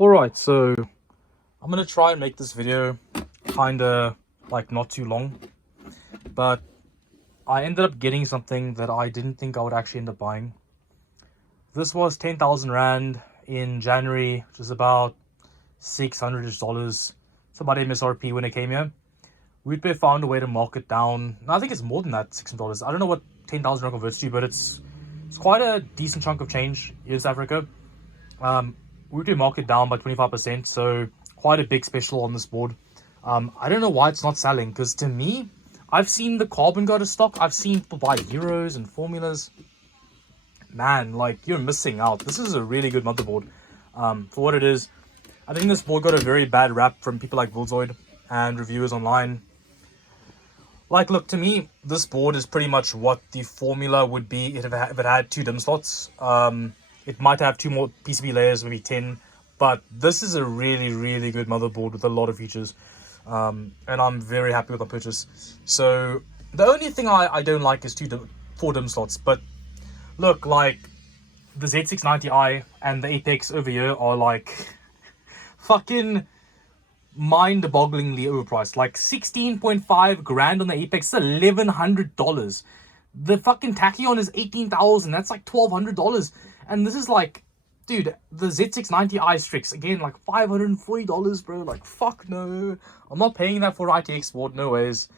Alright, so I'm gonna try and make this video kinda like not too long, but I ended up getting something that I didn't think I would actually end up buying. This was 10,000 Rand in January, which is about $600-ish. It's about MSRP when it came here. We'd found a way to mark it down. No, I think it's more than that, $600. I don't know what 10,000 Rand converts to, but it's quite a decent chunk of change here in South Africa. We do mark it down by 25%, so quite a big special on this board. I don't know why it's not selling, because to me, I've seen the carbon go to stock. I've seen people buy euros and formulas. Man, like, you're missing out. This is a really good motherboard for what it is. I think this board got a very bad rap from people like Buildzoid and reviewers online. Like, look, to me, this board is pretty much what the formula would be if it had 2 DIMM slots. It might have 2 more PCB layers, maybe 10, but this is a really, really good motherboard with a lot of features. And I'm very happy with my purchase. So the only thing I don't like is 4 DIMM slots. But look, like the Z690i and the Apex over here are like fucking mind-bogglingly overpriced. Like 16.5 grand on the Apex is $1,100. The fucking Tachyon is 18,000. That's like $1,200. And this is like, dude, the Z690i Strix, again, like $540, bro. Like, fuck no. I'm not paying that for ITX board, no ways.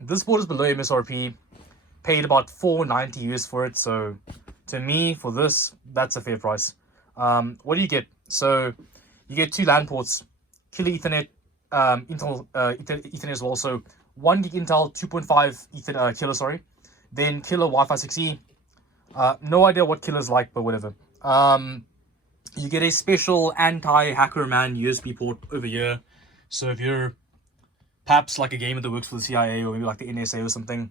This board is below MSRP. Paid about $490 US for it. So, to me, for this, that's a fair price. What do you get? So, you get 2 LAN ports, Killer Ethernet, Intel Ethernet as well. So, 1 gig Intel, 2.5 Killer, sorry. Then Killer Wi-Fi 6E. No idea what Killer's like, but whatever. You get a special anti-hacker man USB port over here. So if you're perhaps like a gamer that works for the CIA or maybe like the NSA or something,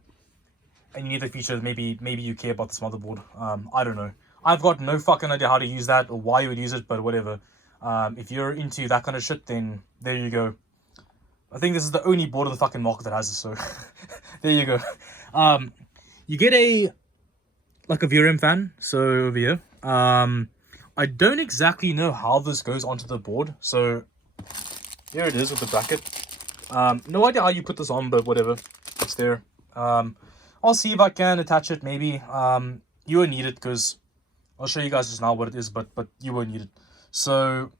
and you need the feature, maybe you care about this motherboard. I don't know. I've got no fucking idea how to use that or why you would use it, but whatever. If you're into that kind of shit, then there you go. I think this is the only board on the fucking market that has this, so there you go. You get a VRM fan, so over here. I don't exactly know how this goes onto the board, so here it is with the bracket. No idea how you put this on, but whatever, it's there. I'll see if I can attach it, maybe. You won't need it, because I'll show you guys just now what it is, but you won't need it. So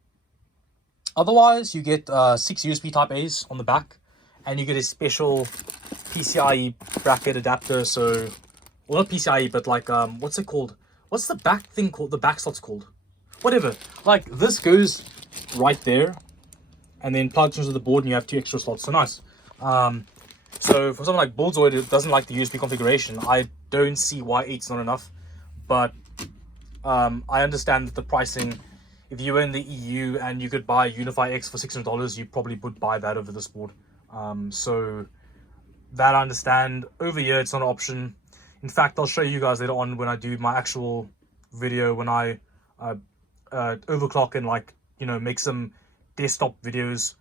otherwise, you get 6 USB type A's on the back, and you get a special PCIe bracket adapter. So, well, not PCIe, but like what's it called? What's the back thing called? The back slot's called? Whatever. Like, this goes right there, and then plugs into the board, and you have 2 extra slots. So nice. So for someone like Buildzoid, it doesn't like the USB configuration. I don't see why 8's not enough, but I understand that the pricing. If you were in the EU and you could buy Unify X for $600, you probably would buy that over this board. So that I understand. Over here, it's not an option. In fact, I'll show you guys later on when I do my actual video, when I overclock and, like, you know, make some desktop videos.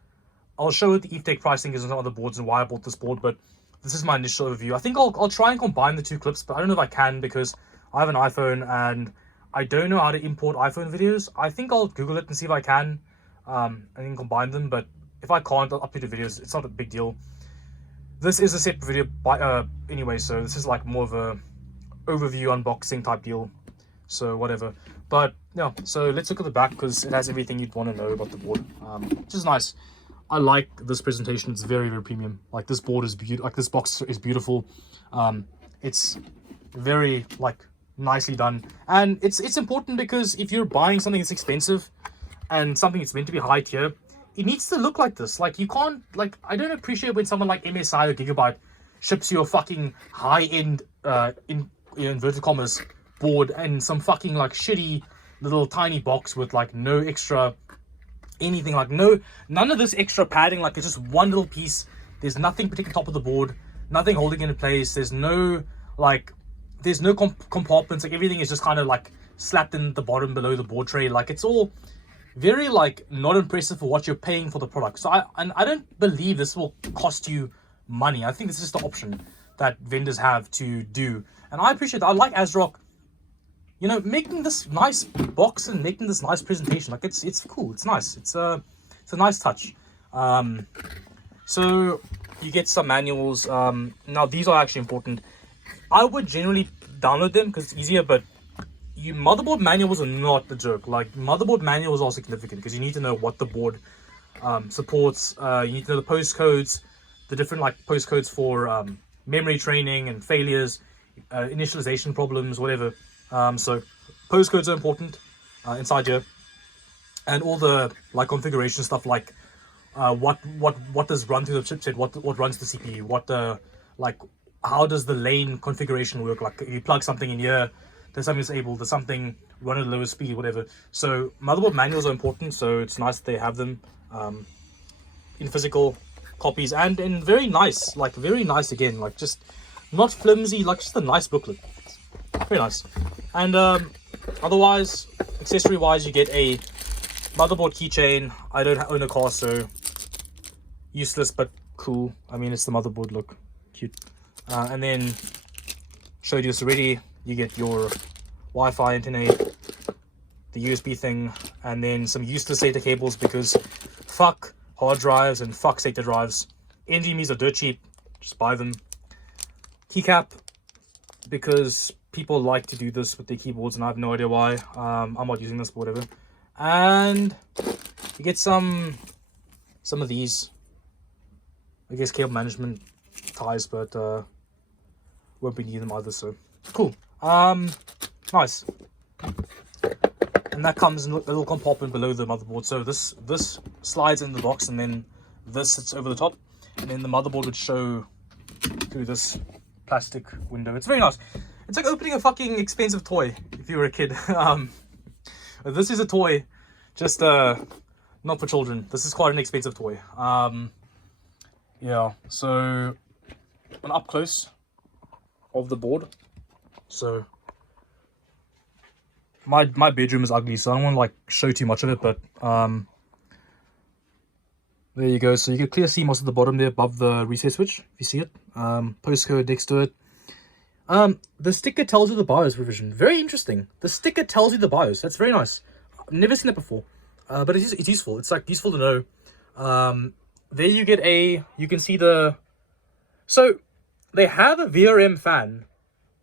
I'll show what the ETH pricing is on other boards and why I bought this board, but this is my initial overview. I think I'll try and combine the 2 clips, but I don't know if I can, because I have an iPhone and I don't know how to import iPhone videos. I think I'll Google it and see if I can, and then combine them. But if I can't, I'll upload the videos. It's not a big deal. This is a separate video anyway, so this is like more of a overview unboxing type deal. So whatever. But yeah, so let's look at the back, because it has everything you'd want to know about the board, which is nice. I like this presentation. It's very, very premium. Like, this board is beautiful. Like, this box is beautiful. It's very, like, nicely done, and it's important, because if you're buying something that's expensive and something that's meant to be high tier, it needs to look like this. Like, you can't, like, I don't appreciate when someone like MSI or Gigabyte ships you a fucking high-end in inverted commas board and some fucking like shitty little tiny box with like no extra anything, like none of this extra padding. Like, it's just one little piece. There's nothing protecting top of the board, nothing holding it in place. There's no compartments. Like, everything is just kind of like slapped in the bottom below the board tray. Like, it's all very like not impressive for what you're paying for the product. So I don't believe this will cost you money. I think this is the option that vendors have to do, and I appreciate that. I like ASRock. you know, making this nice box and making this nice presentation. Like it's cool. It's nice. It's a nice touch. So you get some manuals. Now these are actually important. I would generally download them because it's easier, but motherboard manuals are not the joke. Like motherboard manuals are significant because you need to know what the board supports. You need to know the postcodes, the different like postcodes for memory training and failures, initialization problems, whatever. So postcodes are important inside here, and all the like configuration stuff, like what does run through the chipset, what runs the CPU, what like how does the lane configuration work, like if you plug something in here, does something disable, does something run at a lower speed, whatever. So motherboard manuals are important, so it's nice that they have them in physical copies and in very nice, like very nice again, like just not flimsy, like just a nice booklet. Very nice. And otherwise, accessory wise, you get a motherboard keychain. I don't own a car, so useless but cool. I mean, it's the motherboard, look cute. And then showed you this already, you get your Wi-Fi internet, the USB thing, and then some useless SATA cables because fuck hard drives and fuck SATA drives. NVMe's are dirt cheap, just buy them. Keycap, because people like to do this with their keyboards and I have no idea why. I'm not using this, but whatever. And you get some of these, I guess, cable management ties, but won't be needing them either, so cool. Nice. And that comes in a little compartment below the motherboard, so this slides in the box and then this sits over the top, and then the motherboard would show through this plastic window. It's very nice. It's like opening a fucking expensive toy if you were a kid. This is a toy, just not for children. This is quite an expensive toy. Yeah, so an up close of the board. So my bedroom is ugly, so I don't want to like show too much of it, but there you go. So you can clearly see most of the bottom there above the reset switch, if you see it. Postcode next to it. The sticker tells you the BIOS revision. Very interesting. The sticker tells you the BIOS. That's very nice. I've never seen that before. But it's useful. It's like useful to know. There you get you can see the, so they have a VRM fan.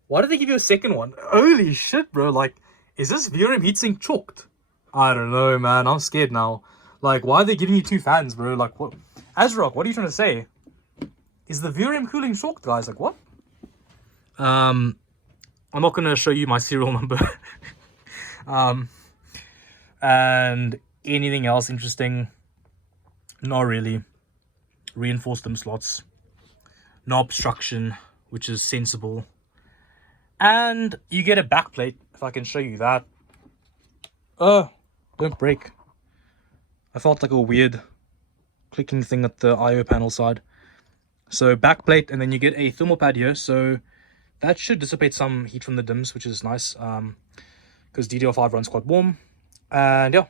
Why did they give you a second one? Holy shit, bro. Like, is this VRM heatsink chalked? I don't know, man. I'm scared now. Like, why are they giving you two fans, bro? Like, what? ASRock, what are you trying to say? Is the VRM cooling chalked, guys? Like, what? I'm not going to show you my serial number. And anything else interesting? Not really. Reinforced them slots. No obstruction, which is sensible. And you get a backplate, if I can show you that. Oh, don't break. I felt like a weird clicking thing at the I/O panel side. So backplate, and then you get a thermal pad here. So that should dissipate some heat from the DIMMs, which is nice, because DDR5 runs quite warm. And yeah,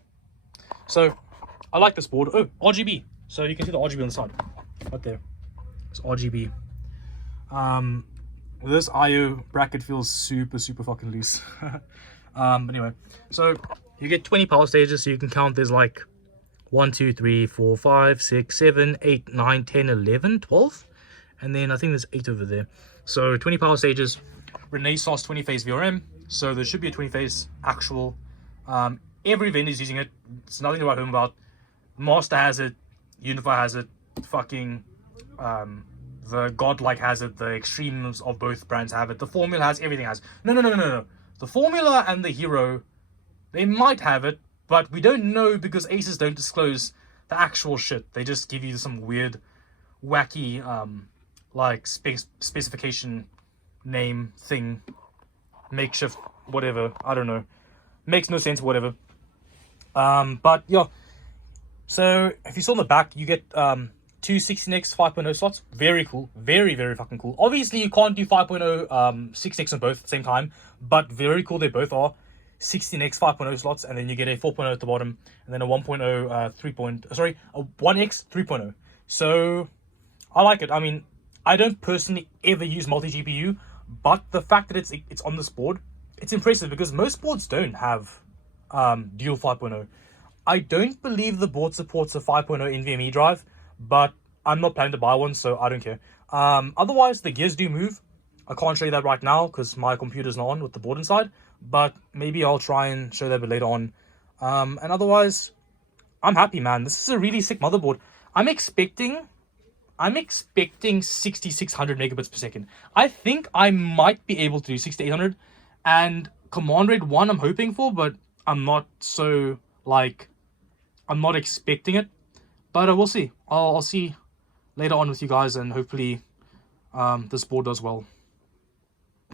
so I like this board. Oh, RGB. So you can see the RGB on the side, right there. It's RGB. This I/O bracket feels super fucking loose. But anyway, so you get 20 power stages, so you can count. There's like 1, 2, 3, 4, 5, 6, 7, 8, 9, 10, 11, 12, and then I think there's 8 over there. So 20 power stages. Renaissance 20-phase VRM, so there should be a 20-phase actual. Every vendor is using it. It's nothing to write home about. Master has it, Unify has it, fucking the Godlike has it, the extremes of both brands have it, the Formula has, everything has. No. The Formula and the Hero, they might have it, but we don't know because Asus don't disclose the actual shit. They just give you some weird, wacky, like specification name thing, makeshift, whatever. I don't know. Makes no sense, whatever. But yeah. So if you saw on the back, you get 2 16x 5.0 slots. Very cool. Very fucking cool. Obviously, you can't do 5.0 6x on both at the same time, but very cool. They both are 16x 5.0 slots, and then you get a 4.0 at the bottom, and then a 1.0 a 1x 3.0. So I like it. I mean, I don't personally ever use multi-GPU, but the fact that it's on this board it's impressive because most boards don't have dual 5.0. I don't believe the board supports a 5.0 NVMe drive, but I'm not planning to buy one, so I don't care. Otherwise, the gears do move. I can't show you that right now because my computer's not on with the board inside, but maybe I'll try and show that a bit later on. And otherwise, I'm happy, man. This is a really sick motherboard. I'm expecting 6600 megabits per second. I think I might be able to do 6800, and command rate 1 I'm hoping for, but I'm not so, like, I'm not expecting it. But we'll see. I'll see later on with you guys, and hopefully this board does well.